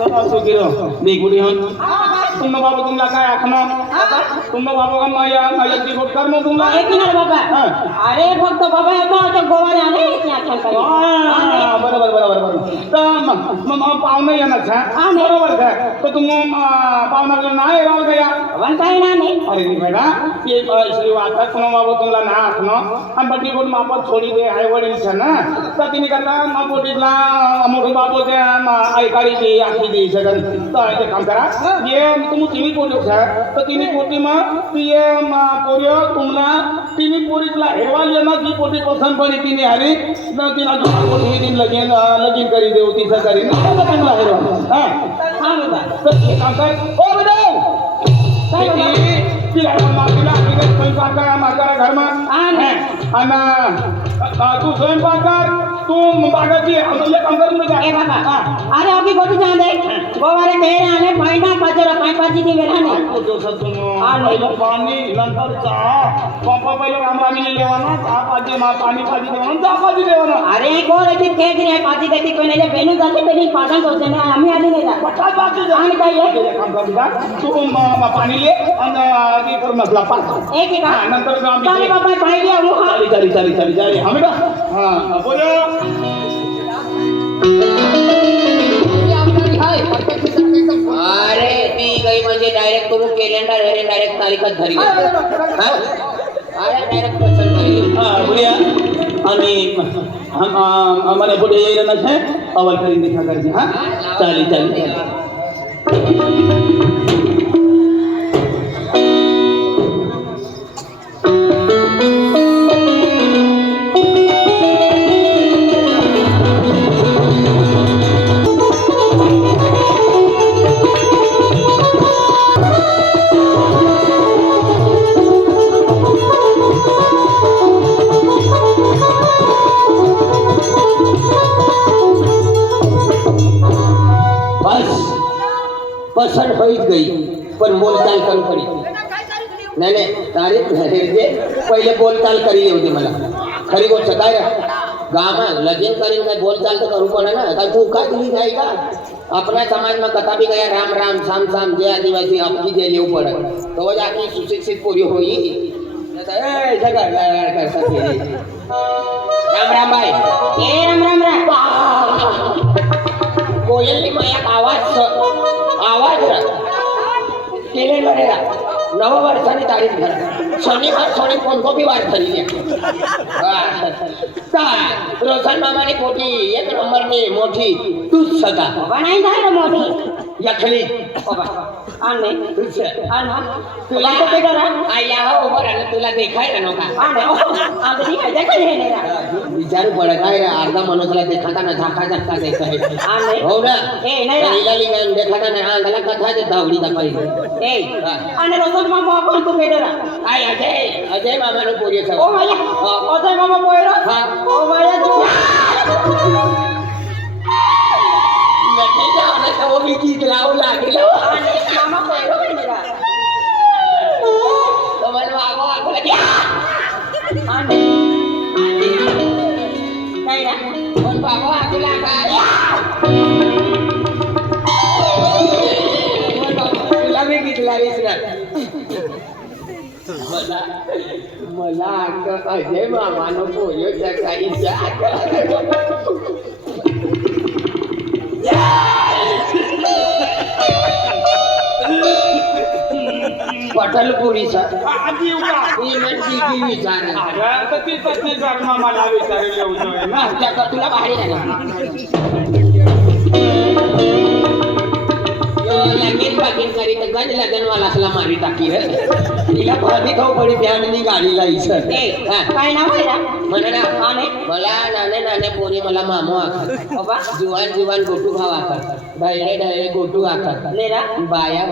असो गेलो देखुडी हन तुम बाबू तुमला काय आखना तुम बाबू का माया मायाची गोट कर मग तुमला एक मिनिट बाबा अरे फक्त बाबा आता गोवारे आले की आठवण करी बरोबर तर मग पाहुणे येणार छा बरोबर का तर तुम पाहुणाला नाही राव गया वन काय नाही अरे नहीं बेटा ये इसलिए आता तुम बाबू तुमला ना आखनो आणि बटी गोट मापत छोडी दे आई वडील छा ना तर तिने करता मापोटीला मोठो बाबू त्या ऐकाळी दे आखी दे सगळं तर ते काम करा ये तुम तिन्ही पोटी छा तर तिन्ही पोटी मग ती ये पोरियो तुमला तिन्ही पोरीतला हेवाल येणार जी पोटी पसंत पडी तिने हरी न तिला जो पोटी दिन लगीन करी देऊ तिचा करी चांगला हेरो हां हां बाबा तर काम कर ओ बेटा तिला मातीला स्वयंपाक करा म्हातारा घरमा आणि तू स्वयंपाक कर तू बागाची एक काम करून जा ए बाबा अरे अभी गोटी जान दे गोवारे मेरे आने पहिना पाचरा पाची दी वेराने तो तुम पाणी नंतर चहा पापा पहिले रामरामीने लेवाना चहा पाजी पाणी पाजी देवाना चहा पाजी देवाना अरे गोर अति खेत रे पाची देती कोने ले बेनू जाते बेनी पाटण होते ना आम्ही आली नाही जा पटात बाकी आणि काय आहे काम कर जा तू पाणी ले आणि ती कर मसला पाच एक एक नंतर आम्ही चल बाबा पाहिली आऊ चली जा हमें हां बोलो अरे ती गई म्हणजे डायरेक्ट तुम्ही कॅलेंडर हे डायरेक्ट तारीखच धरली हां अरे डायरेक्ट पसंत करी हां बोलिया आणि हमारे पुढे येईल ना अवल करीन देखा करते हां चली पसंत होईच गई पण बोलचाल करू पडी नाही तारीख झाले पहिले बोलचाल करी होती मला खरी गोष्ट काय गामा लगीन करीन काय बोलचाल तर करू पडे ना काय तू का दिली नाही का अपना समाज में कथा भी गया राम राम शाम शाम जय आदिवासी आपकी जय लेव पड़े तो जाके सुशिक्षित पूरी हुई राम राम भाई ए राम कोयल की माया आवाज केले लढेला 9 वर्षांनी तारीख भरा शनिवार कोणको भी वाट धरी रोशन मामाने पोटी 1 नंबरनी मोठी तूच सदा नाही झालं मोठी यखली आणि तुला तो बेटा आया हो बरं तुला देखाय ना का विचार पड काय अर्धा मनुष्याला देखाता ना झाका झाका देत आहे हो ना ए नाही देखाता ना अंगाला कथा देत धावडी दाखवायची ए आणि रोशन मामा आपण तो बेटा आय अजय मामाने पोरी सर ओ माया अजय मामा पोयरो हां ओ माया तू लगे जाने का वो भी गीत लाओ लागेल आणि मामा पोयरो मेरा तो मन आगो लगे आणि काय रा कोण बाबा आगो लागा तुला मी गीत लावेस ना मला अजय मामानो पोयो जगाईच्या पटलपुरीचा आधी विचार मामाला विचारले ना त्या तुला बाहेर लगीन बागीन करी तर गंज लगन वाला असला मारी टाकी है तिला भाजी खाऊ पडी ब्याननी गाडीला इसर काय नाव आहे म्हणा ना मला नाने पोरी मला मामो आखत बाबा जीवन गोटू भाव आखत ढळे गोटू आखत लेरा बाया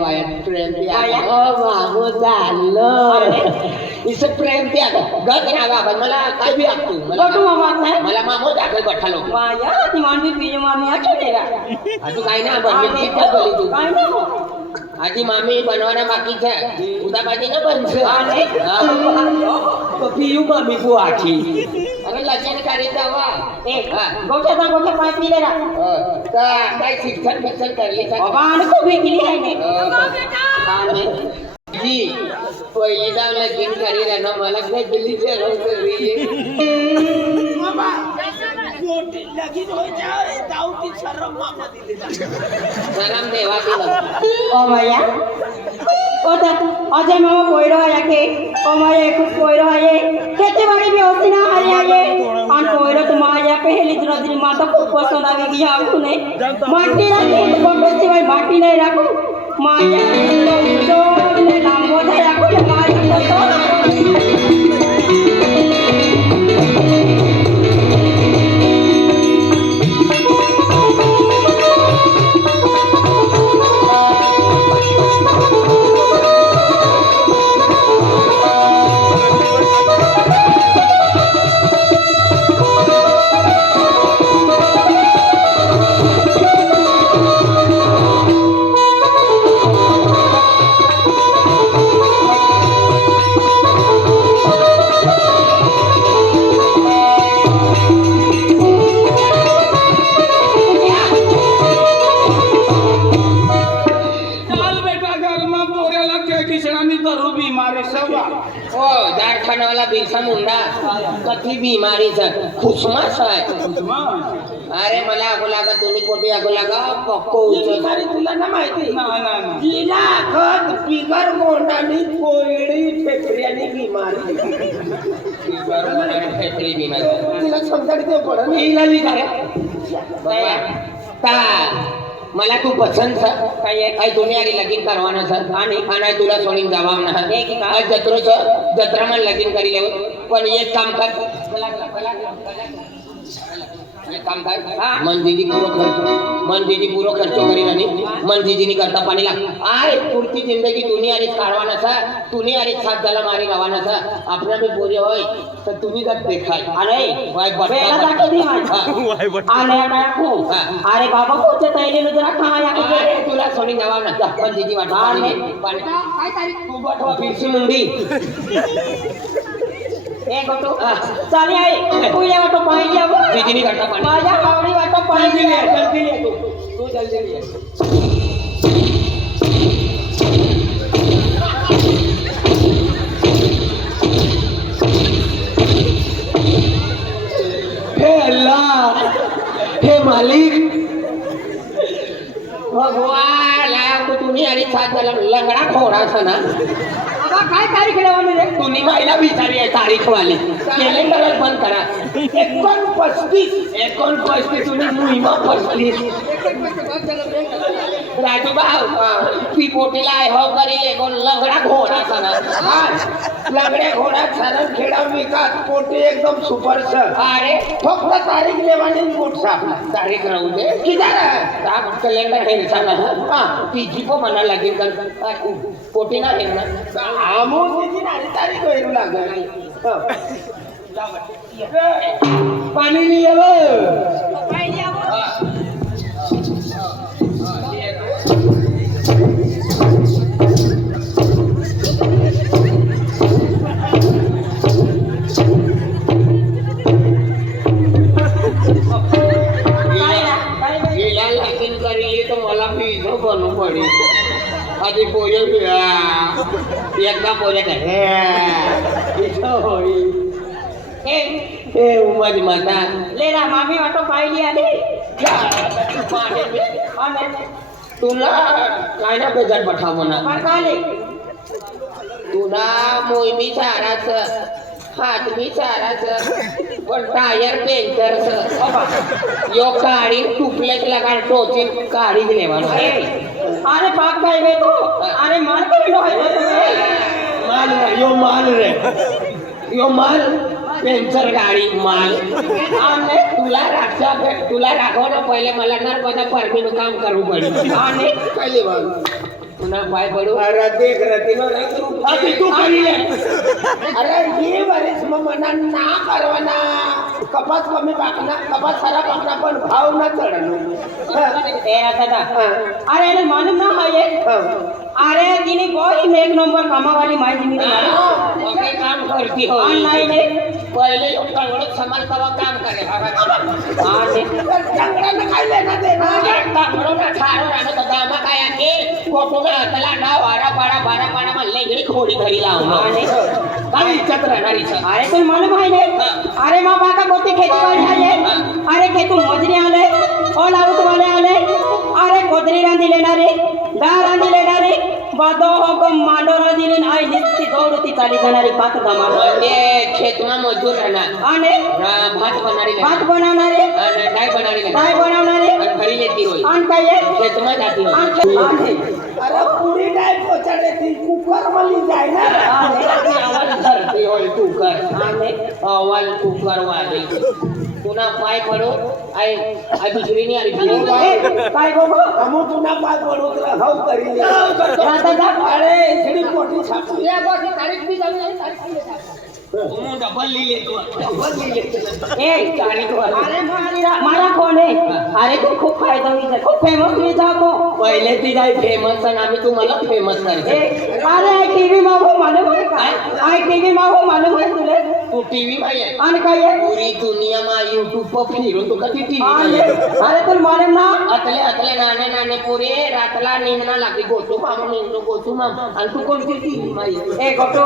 प्रेम प्या ओ मामो झालं इस प्रेम प्या गत नागा मला काय भी आखतो मला मामो दाखल बठालो बाया ती मांडी पिजे मामी आठवलेला तू काय ना बनली ती बोली तू काय ना आजी मामी बनवाना बाकीच आहे उद्या पाहिजे ना बनचं तो पियू मामी तू आखी अरे लगीन करायचं वा गोठ्याचा गोठ्या पाय पिले रा काय शिक्षण बिक्षण करली का भगवान को भेटली आहे ने जी पहिली जाऊन लगीन करी ना मला काय दिल्ली चलो करी शरम देवा दिला ओ भैया ओ ता अजय मामा कोई रहा है के ओ माया कुछ कोई रहा है खेती बाड़ी में होती ना हरियाले अन कोई रहा तुम आया पहली द्रौपदी माता को पसंद आ गई आपको ने माटी रखी फोटो से भाई माटी नहीं रखो माया तो ने नाम बोला रखो ने माया तो ओ झारखंड वाला बिरसा मुंडा कथी बीमारी से खुशमस है अरे मला आगो लागा तुम्ही कोटी आगो लागा पक्को बीमारी तुला ना माहिती जिला खत बिगर गोंडानी कोयडी फेकऱ्यानी बीमारी फेफड़ी बीमारी तिला समजाडी दे पडन हिला विचार ता मला तू पसंत सर काय दुनियारी लगीन करवाना सर आणि तुला सोडीन जवाब ना आज जत्रा में लगीन करी ले पण एक काम कर एक काम कर मन दीदी पूरो खर्चो करी रानी मन दीदी नी करता पाणी लाग आय पुरती जिंदगी दुनियारी कारवाना सा दुनियारी साथ जला मारी रवाना सा आपने भी बोले होय तर तुम्ही जर देखाय अरे वाय बेला जाके दी आने आया को अरे बाबा को चताइले न जरा कहां या अरे तुला सोनी जवाब ना मन दीदी वाटा पाणी काय तारीख तू बटवा बिरसी मुंडी ए गोटो चाली आई तू ये वाटो पाणी लिया वो दीदी नी करता पाणी माझ्या कावडी वाटो पाणी लिया जल्दी ले तू जल्दी ले हे अल्लाह हे मालिक भगवान तुम्ही आणि साथ झाला लंगडा थोडासा ना आता काय तारीख लावली रे तुम्ही महिला विचारी आहे तारीख वाली कॅलेंडर बंद करा 49 तुम्ही मुहिमा 35 राजूभाऊ ती पोटीला आहे हो करी लंगडा घोडा सणा लंगड्या घोड्यात सारण खेळा विकास पोटे एकदम सुपर सर अरे फक्त तारीख लेवानी पोट सापला तारीख राहू दे किती कॅलेंडर हे सांगा तिची पण म्हणा लागेल का पोटी ना ना आमोन तिची नारी तारीख वेरू लागल पाणी लिया काय लिया वो बनू पडे आधी पोरे एकदा पोरे हे उमज माता लेरा मामी वाटो पाय लिया दे तुला काय ना बेजार पठाव ना पकाले तुला मोहिमी चाराच हात बी चाराच पण टायर पेंचरच यो गाडी टुपलेच लगा टोचीन गाडी लेवा अरे पाक भाई वे तो अरे माल के लो है माल यो माल पेंचर गाडी माल आणि तुला राखव ना पहिले मला ना परमिट काम करू पडेल आणि काय लेवा पुन्हा पाय पडू अरे देख रतीनो अभी तू करी ले अरे ये बरेच मना ना करवाना कपास कमी पाकना कपास सारा पाकना पण भाव ना चढलो तेरा दादा अरे ने मालूम ना है ये अरे तिने बहुत एक नंबर कामा वाली माई जिंदगी ओके काम करती हो ऑनलाइन है पहिले येऊन कंगडत समाज तवा काम करे आणि कंगड्यानं काय लेणं देणं? कंगडोना ठारो राहणं तर दामा काय आहे कोटोना हाताला ना वारा पाडा म्हणले इकडे खोडी घरी लावून आणि काय इच्छत राहणारी अरे तुम मालूम है ने अरे माँ बाका गोती खेती वाले आले अरे खेतू मोजरी आले ओ लावत वाले आले अरे गोदरी रांधी लेणारे डाळ रांधी लेणारे बादो हो मांडो रांधी लेन आई निस्ती दौडती चाली जाणारी पाक दमा म्हणजे खेतमा मजदूर राहणार आणि भात बनारी भात बनवणारे डाय बनारी काय बनवणारे आणि घरी येते होय आणि काय आहे? खेतमा जाती होय आणि अरे पुरी काय पोचाडे ती कुकर मली जाय ना. आवाज धरती होय कुकर आवाज कुकर वाले पुन्हा पाय पडो आई दुसरीने आली काय गो गो अमो पुन्हा पाय पडू तुला हाव करी आता जा अरे इकडे पोटी छापली डबल लिहिले ए अरे मारा फोन आहे अरे तू खूप फायदा होईल खूप फेमस मी जातो पहिले ती काय फेमस आणि आम्ही तुम्हाला फेमस करते अरे टीव्ही मागो मालूम आहे का टीव्ही मागो मालूम आहे तुले तू टीव्ही पाहिजे आणि काय आहे पुरी दुनिया मा युट्यूब पर फिरून तू कधी टीव्ही आणि पाहिजे अरे तुला मालूम ना अतले नाने पुरे रातला निघणं लागते गोटू मामा निघतो गोटू मामा आणि तू कोणती टीव्ही माहिती ए गोटो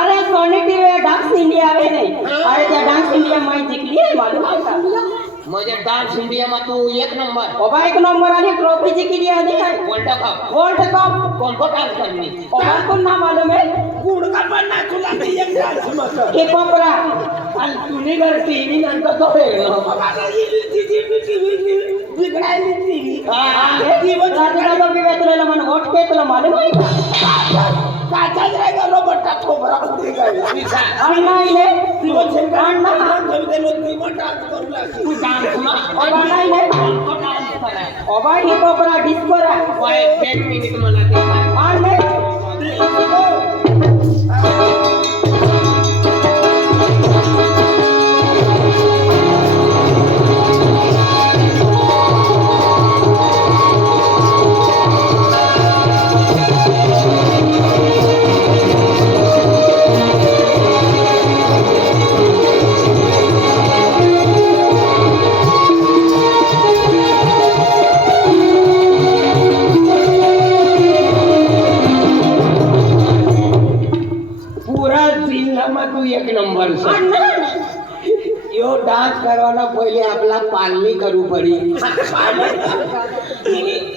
अरे सोनी टीव्ही डान्स इंडिया आहे नाही अरे त्या डान्स इंडिया माहिती जिंकली आहे मालूम आहे का म्हणजे डान्स इंडिया मा तू एक नंबर बाबा एक नंबर आणि ट्रॉफी जिंकली आहे काय वर्ल्ड कप वर्ल्ड कप कौन को डांस करनी बाबा को ना मालूम है गुडका पण ना तुला ती एक डान्स मत के पपरा आणि तुम्ही घर टीव्ही नंतर तो वेगळं बिघडायली ती राजा भी वेतलेला मन वोट केतला मालूम आहे का काचाच रे गेलो बट्टा ठोबरा उडी गेला अण्णा इले दिवस अण्णा दिलो ती पण डान्स करू लागली तू डान्स मा अण्णा इले को डान्स कराय ओबा ही पपरा डिस्कोरा वाय 10 मिनिट मला ते काय आणि पूरा जिल्हाમાં તું એક નંબર છે अण्णा यो डान्स કરવાના पहिले आपला पालनी કરવું પડી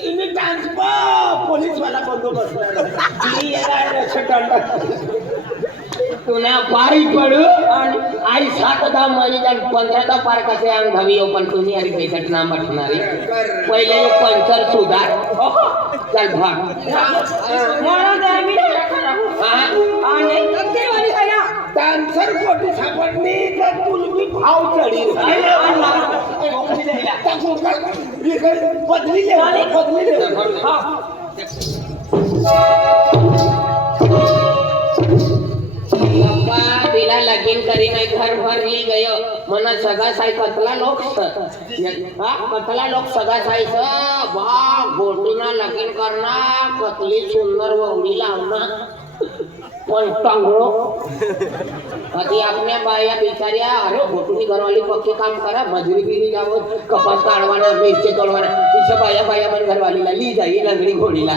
इने डान्स पोलीस वाला बंदोबस्त ती तुना पारी पडू आणि आई 7-10 महिने जाण 15 पार कसे अंग धावी पण तुम्ही अरे बेसट नाम म्हटणारे पहिले यो पंचर सुधार चल भाग मोरा जरा मी आणि कत्तीवाली काय ना डान्सर कोटी सापडली तर तुलबी भाव चढी बदली पप्पा तिला लगीन करी नाही घर भर ली गयो मना सगा साई कतला लोक कतला लोक सगा साई बा गोटूना लगीन करना कतली सुंदर वहुडी लावना पण टांगरो कधी आपल्या बाया बिचाऱ्या अरे गोटूनी घरवाली पक्के काम करा मजुरी बिरी जावं कपास काढवाना मिरची तोडवाना तिच्या बाया पण घरवालीला ली जाई लंगडी घोडीला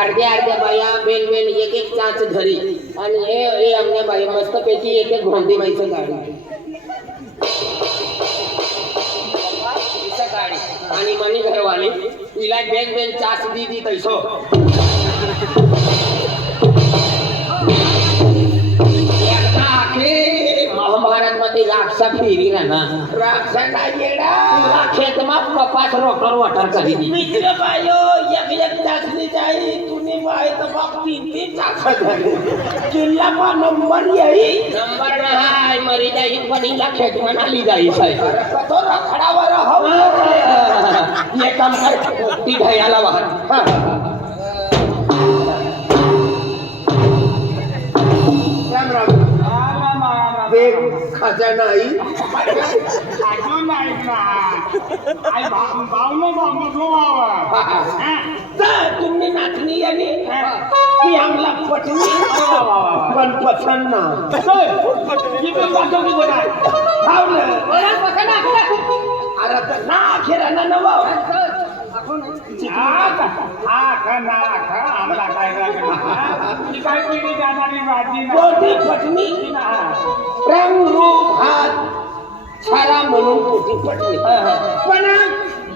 अर्ध्या बाया बेल एक चाच धरी आणि हे आमच्या बाया मस्त पैकी एक घोंदी माहिती गाडी आणि मनी घरवाली तिला बेल चाच दी तैसो महाभारत मध्ये राक्षा फेरी राहणार राक्षसा येडा खेतमा कपास रोटर वाटर करी मित्र बायो एक चाचणी जाई तुने बाय तर बाप 3 चाचणी झाली जिल्हा पा नंबर येई नंबर नाही मरी जाई पण हिला खेत म्हणाली जाई साहेब तो रखडावर हो हे काम कर ती घ्यायला वाहन राम राम देख खात्या नाही अजून ऐक ना आई भावनो भावनो बाबा तर तुम्ही नाचणी आणि ती आमला पटली पण पसंत ना इथून जातो की बघा अरे तर ना अखेर ना नवा आम्हाला काय काय पिढी जाणारी भाजी पोटी पटणी रंग रूप हात सारा म्हणून पोटी पटणी पण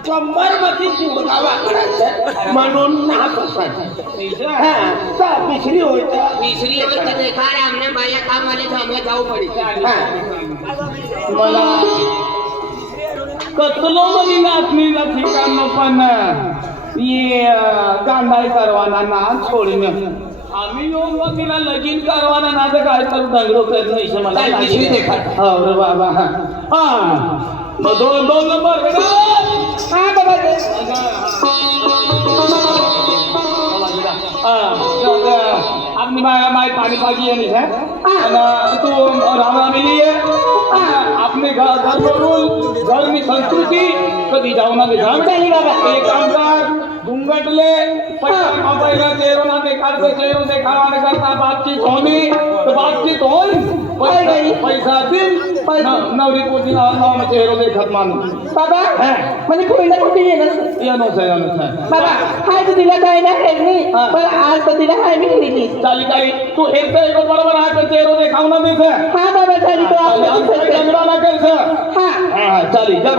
कंबर मध्ये शिवगावा करायचं म्हणून ना पसंत तिसरी होतं तिसरी होतं ते काय आमने बाया कामाने थांबले जाऊ पडी मला कतलो मनी नाचणीला ठिकाण पण ये गांडाय करवाना ना छोडीन आम्ही येऊन मग तिला लगीन करवाना ना तर काय तर दंगडो करत नाही मला तिसरी देखा हो रे बाबा हा मग दोन नंबर हा बाबा आपली माय पाणी पाजी आहे आणि तू रामरामी आपले घर भरून घर मी संस्कृती कधी जाऊ ना एक आमदार घुंगटले पहिला चेहरो ना देखाडते चेहरो देखावाने करता बातचीत होनी तो बातचीत होई पैसा दिल नवरी पोटी नाव चेहरो देखत माणूस बाबा म्हणजे कोयना कुठे येणार येणो बाबा हाय तर तिला काय ना खेळली पण आज तर तिला हाय मी खेळली चाली काही तू हेरते एक बरोबर आहे पण चेहरो देखाव ना देख हा बाबा झाली तो कमरा ना कर हा चाली जा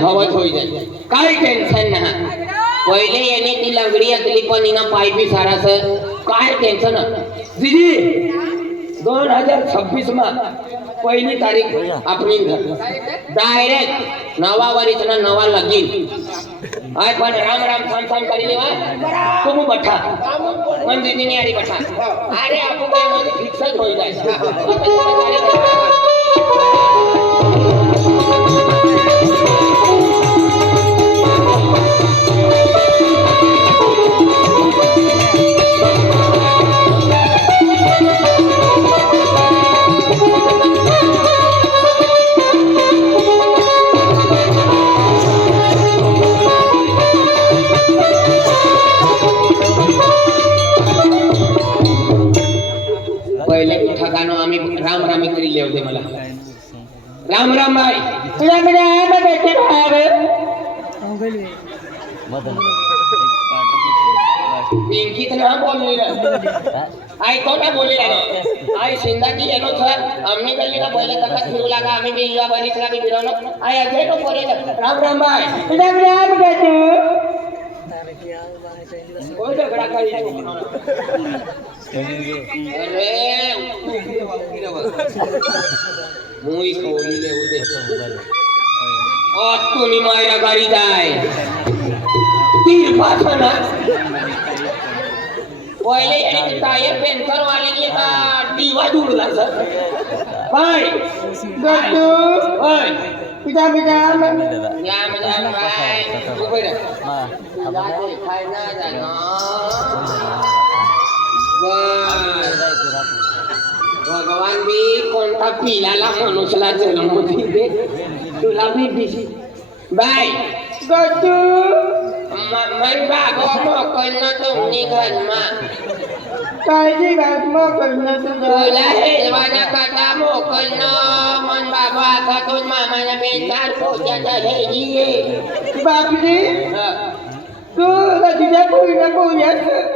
हवत होई जाईल काय टेन्शन ना पहिले येणे ती लंगडी असली पण हिना पाय बी सारास काय टेन्शन दीदी 2026 मा पहिली तारीख आपली डायरेक्ट नवा वरीस ना नवा लगीन आय पण राम राम थांब थांब करी लेवा तुम्ही बठा पण दीदीने आरी बठा अरे आपण काय मध्ये फिक्सच होई जाय पहिले ठिकाणं आम्ही राम राम करी होते मला राम राम भाई तुला म्हणजे आहे ना बेटे बाहेर पिंकी तर ना बोलली आई कोणा बोलली आई सिंधाची येनो सर आम्ही गल्ली ना पहिले तकाच फिरू लागा आम्ही बी युवा बनीसला बी फिरवलो आई अजय तो पोरे राम राम भाई तुला म्हणजे आहे बेटे कोण झगडा करी अरे मुई सोडले होते तुम्ही मायला गाडी जाय तीर पासन पहिले टायर पेंटर वाले का दिवा जुळला सर हाय गट्टू हाय तुझा म्हणजे या म्हणजे काय तू बरं तुला ते काय ना जाणं भगवान बी कोणता पिलाला मनुष्याला जन्म दिले तुला बी दिशी बाय गट्टू मन बागो मोकलनं तुम्ही घरमा काळजी घात मग करणं तुला हेलवाना काटा मोकलनं मन बाबा हातातून मामाला बेचार पोचाचा हे ये बापजी तू तुझ्या पोरीला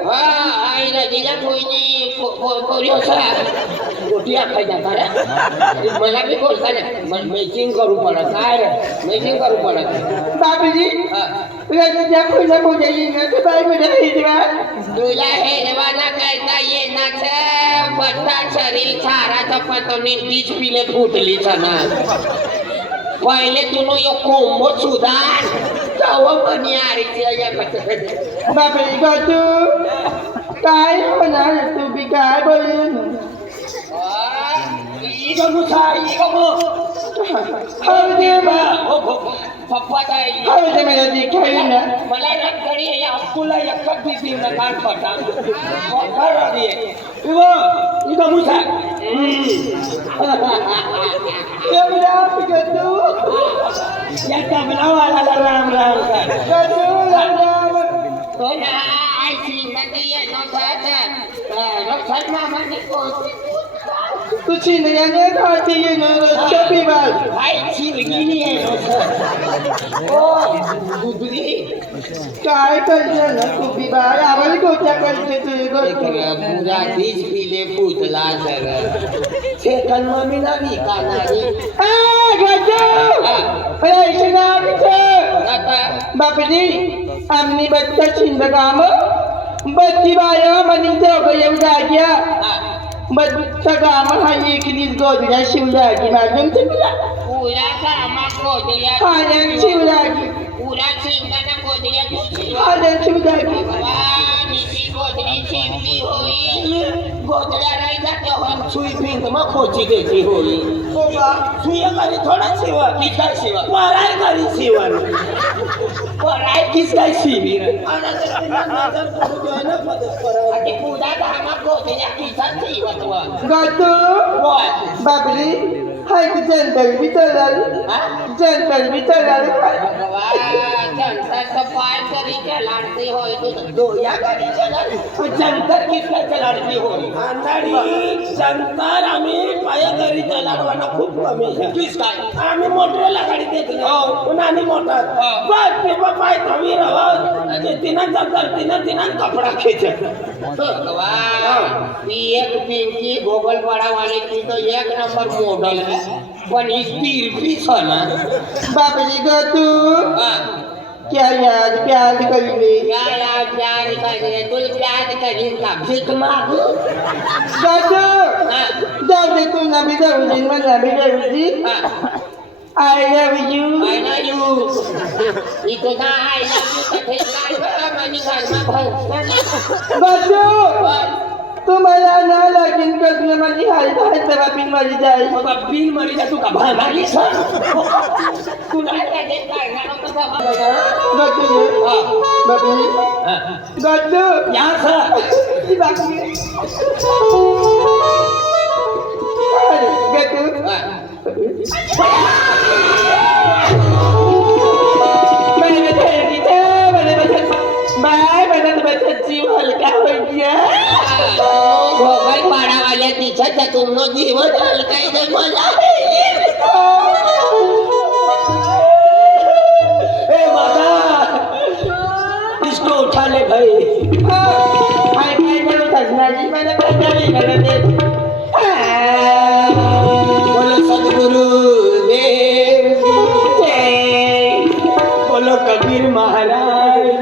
हा आईला दिला कोणी पोरी होता गोटी खायचा का मला बी बोलता ना मेचिंग करू पडत काय रे मेचिंग करू पडत बाबूजी तुला हे जवाना करता येणार बट्टा शरीर चाराचा पतवणी बीच पिले फुटली ना पहिले तुला यो कोंबो सुधार तव म्हणी आरीची बाबी गजू काय होणार तुम्ही काय बोलून मला रंगडी अक्कूला एकच दिली ना कान पटा राम राम तुझी नयाने खाती है ना चपी बात काय करते ना तुम्ही बाय आम्हाला कोट्या करते पुरा बीज पिले फुटला सर सेकंड मम्मी नाही का नाही बापजी आम्ही बच्चा छिंद काम बच्ची बाया मनी येऊ जाग्या बच्चा काम हा एक दिस गोदल्या शिवलागी माझ्या पुरा कामा गोदल्या खाण्या शिवलागी पुरा शिंगाना गोदल्या खाण्या शिवलागी निची गोदली शिवली होई गोदल्या राही जाते हो सुई पिंक मग खोची देती होई सुया करी थोडा शिवा की काय शिवा पराय करी शिवा पराय किस काय शिवी आणि पुरा कामा गोदल्या किसा शिवा तू गातो बाबरी हाय की जनता विचाराल जनता विचाराल जनता पाय करी चलाडती होय तो या करी जनता किसका चलाडती होय जनता आम्ही पाया करी चलाडवाना खूप कमी किस काय आम्ही मोटरला गाडी देत पुन्हा आणि मोटर बस ते पाय कमी राहत तिनं कपडा खेचत ती एक पिंकी गोगल वाले की तो एक नंबर मॉडल है पण ही तिरपी ना बाबरी गातो क्या याद प्यार करीले यार प्यार करे तुल प्यार करी का भीख मागू गातो जाऊ दे तू ना भी जाऊ दे मला भी जाऊ दे I love you. I love you. Ito na I love you. Kasi kaya manigan mabaw. गातो तुम्हाला ना लागेल कसलं माझी हालत तेव्हा पिन माझी जाईल बाबा बिल मरी जा तू का भाई मारी सर तुला काय काय गातो बाबी गातो या सर ही बाकी गातो जीव हलका हो गया गोगल पाडावाल्या तिच्या तुमनो जीवन हलकाय दे मला ए बाबा इसको उठा ले भाई हाय काय करू तसनाजी मला पैसा नाही करत बोलो सद्गुरु देव जय बोलो कबीर महाराज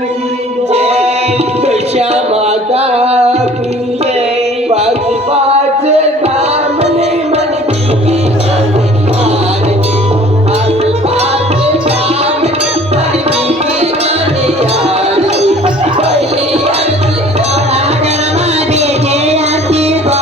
दशा माता की जय बाज बाज दामने मन की आरती बाज बाज दामने मन की आरती पहली आरती गरमा बेजे आती बा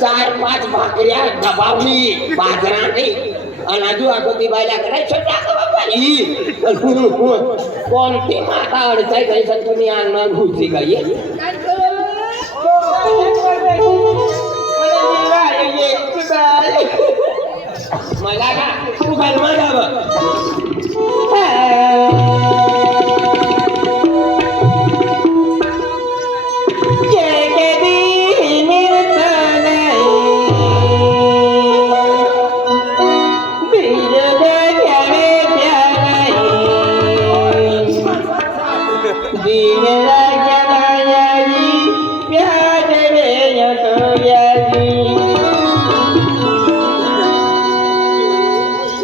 चार पाच भाकऱ्या दबावली बाजराने आणि आजू आगोती बायला करायचं कोणती माता अडचाय काही सर तुम्ही आणणार घुसती काही मला ना तू घालमा जावं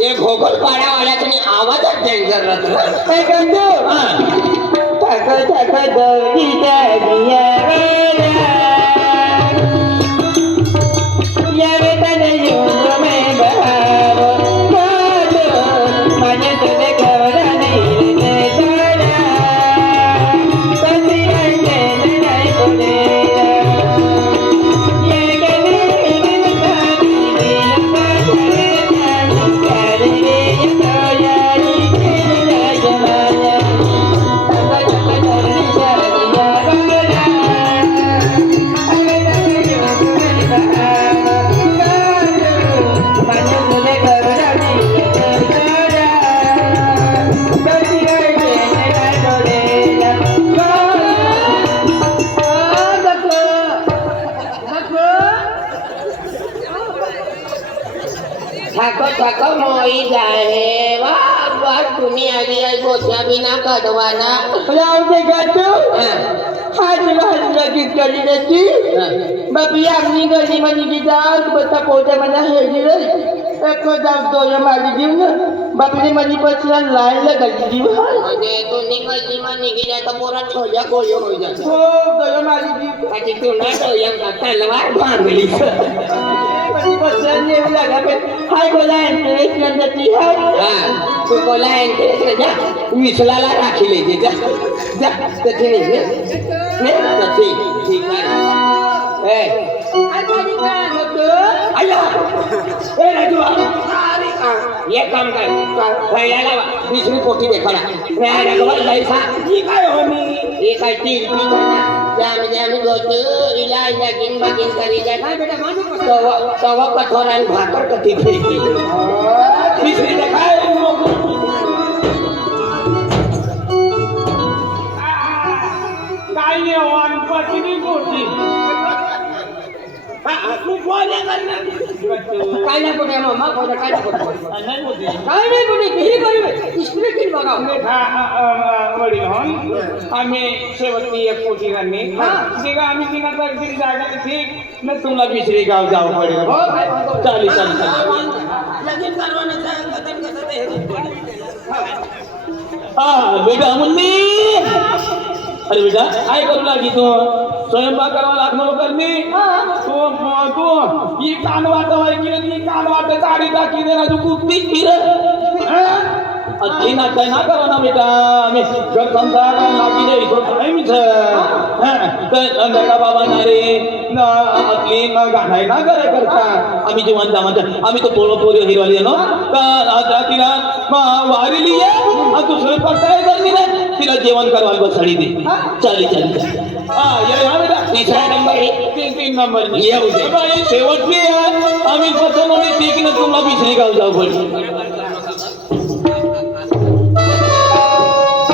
ये भोगल पाड्यावाल्याचा आणि आवाजच डेंजर राहतो काय करतो ठाको मोई जाने वा तुम्ही आली आई गोष्या बिना कडवाना राव ते गातो हात लगीत करी देती बाबी आमनी गली मनी गिदाल बता पोते मना हेजी रे एको जाव तो या मारी जीव ना बापने मनी पसला लाइन लगा जीव अरे तो निकल मनी गिदा तो पूरा छोजा कोयो हो जाता हो तो या मारी जीव बाकी तू ना तो या तलवार भांगली पसला लगा पे हाय बोला इंटरेस्ट नंदती है हां तू बोला इंटरेस्ट जा विसलाला राखी ले जा जा कधी नाही ठीक आहे ए आजी काय होतो आया ए राजू ये काम कर याला दुसरी पोटी देखाडा नाही राघव जायचा ही काय हो मी हे काय ती जाम गोतो इला गिन बगिन करी जा काय बेटा मानू तवा कठोर आणि भाकर कधी फेकी दुसरी देखाय काय येऊन पत्नी गोटी तू बोले करणार काय नाही कुठे मामा कोणा काय नाही गोटी काय नाही कुठे ही बरी इस्त्री किती बघा वडील होऊन आम्ही शेवटची एक पोटी राहिली तिघा आम्ही तिघाचा एक जागा ठीक न तुला दुसरी गाव जावं पडेल चालेल चालेल लगीन करवाना सांगतात कसं ते हा बेटा मुन्नी अरे बेटा काय करू लागी तू स्वयंपाक करावा लागणार करणी तू ही कान वाटवाय की नाही कान वाट गाडी टाकी दे ना तू कुठली फिर अति ना काय ना करा ना बेटा आम्ही घर संसार लागी दे इथं काय मिछ तर बाबा ना रे ना अतली ना गाणाय ना करे करता आम्ही जेवण जामत आम्ही तो पोळो पोरी हिरवाली ना का आता तिला वारीली आहे तू स्वयंपाक काय करणी ना तिला जेवण करवायला बसाडी दे चालेल या बेटा तिसरा नंबर तीन नंबर येऊ दे शेवटची आम्ही पसंत आणि ठीक ना तुम्हाला दुसरी गाव जाऊ पडली